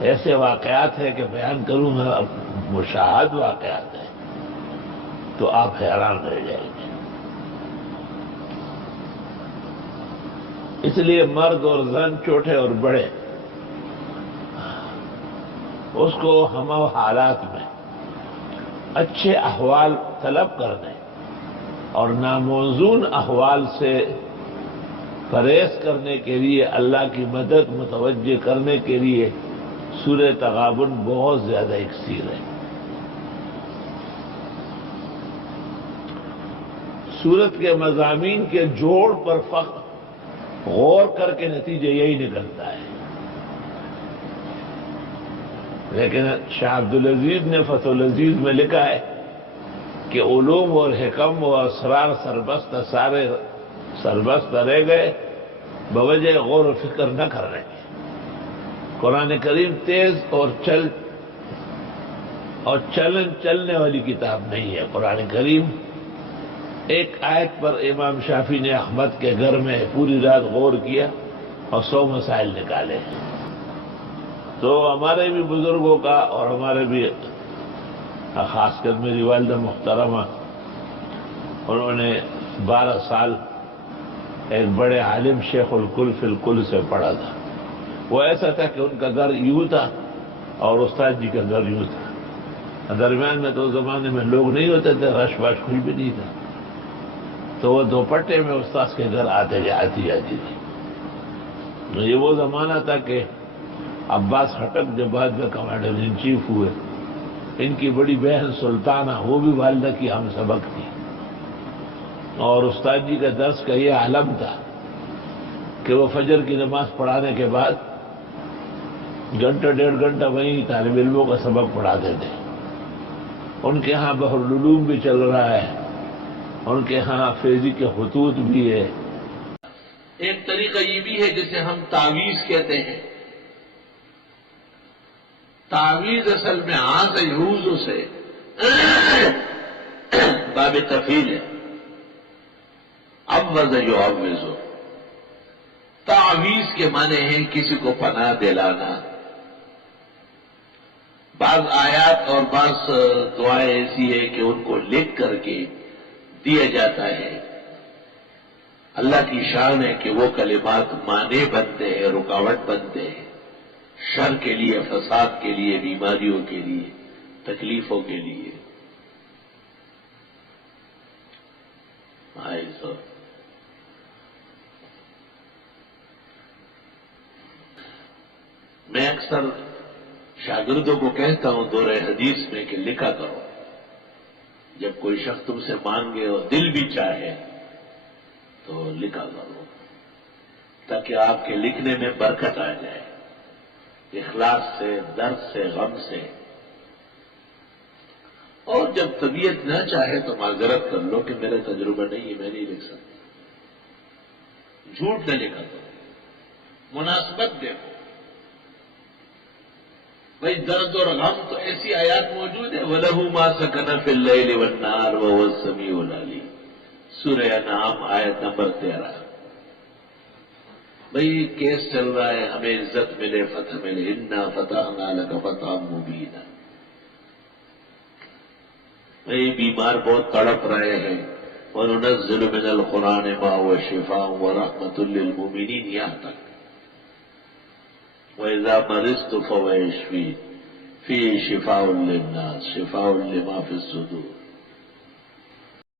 ایسے واقعات ہیں کہ بیان کروں میں، مشاہد واقعات ہیں تو آپ حیران رہ جائیں گے۔ اس لیے مرد اور زن، چھوٹے اور بڑے، اس کو ہم حالات میں اچھے احوال طلب کرنے اور ناموزون احوال سے پرہیز کرنے کے لیے، اللہ کی مدد متوجہ کرنے کے لیے سورہ تغابن بہت زیادہ اکثیر ہے۔ سورت کے مضامین کے جوڑ پر غور کر کے نتیجہ یہی نکلتا ہے، لیکن شاہ عبدالعزیز نے فتح العزیز میں لکھا ہے کہ علوم اور حکم و اسرار سارے سربست رہ گئے بوجہ غور و فکر نہ کرنے کے۔ قرآن کریم تیز اور چلنے والی کتاب نہیں ہے۔ قرآن کریم ایک آیت پر امام شافعی نے احمد کے گھر میں پوری رات غور کیا اور 100 مسائل نکالے۔ تو ہمارے بھی بزرگوں کا اور ہمارے بھی، خاص کر میری والدہ محترمہ، انہوں نے 12 سال ایک بڑے عالم شیخ الکل فی الکل سے پڑھا تھا۔ وہ ایسا تھا کہ ان کا گھر یوں تھا اور استاد جی کا گھر یوں تھا، درمیان میں تو زمانے میں لوگ نہیں ہوتے تھے، رش وش کچھ بھی نہیں تھا، تو وہ دوپٹے میں استاد کے گھر آتی جاتی تھی۔ یہ وہ زمانہ تھا کہ عباس خٹک جو بعد میں کمانڈر ان چیف ہوئے، ان کی بڑی بہن سلطانہ، وہ بھی والدہ کی ہم سبق تھی، اور استاد جی کا درس کا یہ عالم تھا کہ وہ فجر کی نماز پڑھانے کے بعد گھنٹہ 1.5 گھنٹہ وہیں طالب علموں کا سبق پڑھاتے تھے۔ ان کے ہاں بحر العلوم بھی چل رہا ہے، ان کے ہاں فیضی کے خطوط بھی ہے۔ ایک طریقہ یہ بھی ہے جسے ہم تعویذ کہتے ہیں۔ تعویذ اصل میں آز یعوذ سے باب تفعیل ہے، عوذ یعوذ۔ تعویذ کے معنی ہیں کسی کو پناہ دلانا۔ بعض آیات اور بعض دعائیں ایسی ہے کہ ان کو لکھ کر کے دیا جاتا ہے۔ اللہ کی شان ہے کہ وہ کلمات مانع بنتے ہیں، رکاوٹ بنتے ہیں، شر کے لیے، فساد کے لیے، بیماریوں کے لیے، تکلیفوں کے لیے۔ میں اکثر شاگردوں کو کہتا ہوں دورہ حدیث میں کہ لکھا کرو، جب کوئی شخص تم سے مانگے اور دل بھی چاہے تو لکھا کرو، تاکہ آپ کے لکھنے میں برکت آ جائے، اخلاص سے، درد سے، غم سے۔ اور جب طبیعت نہ چاہے تو معذرت کر لو کہ میرا تجربہ نہیں ہے، میں نہیں لکھ سکتا۔ جھوٹ نہ لکھا کرو، مناسبت دیکھو۔ بھائی درد اور غم تو ایسی آیات موجود ہے، وَلَهُ مَا سَكَنَ فِي اللَّيْلِ وَالنَّهَارِ وَهُوَ السَّمِيعُ الْعَلِيمُ، سورہ انعام آیت نمبر 13۔ بھئی کیس چل رہا ہے، ہمیں عزت ملے، فتح ملے، اِنَّا فَتَحْنَا لَكَ فَتْحًا مُبِينًا۔ بھئی بیمار بہت تڑپ رہے ہیں، وَنُنَزِّلُ مِنَ الْقُرْآنِ مَا هُوَ شِفَاءٌ وَرَحْمَةٌ لِّلْمُؤْمِنِينَ، یہاں تک۔ وَإِذَا مَرِضْتُ فَهُوَ يَشْفِينِ فِيهِ شِفَاءٌ لِّلنَّاسِ شِفَاءٌ لِّمَا فِي الصُّدُورِ۔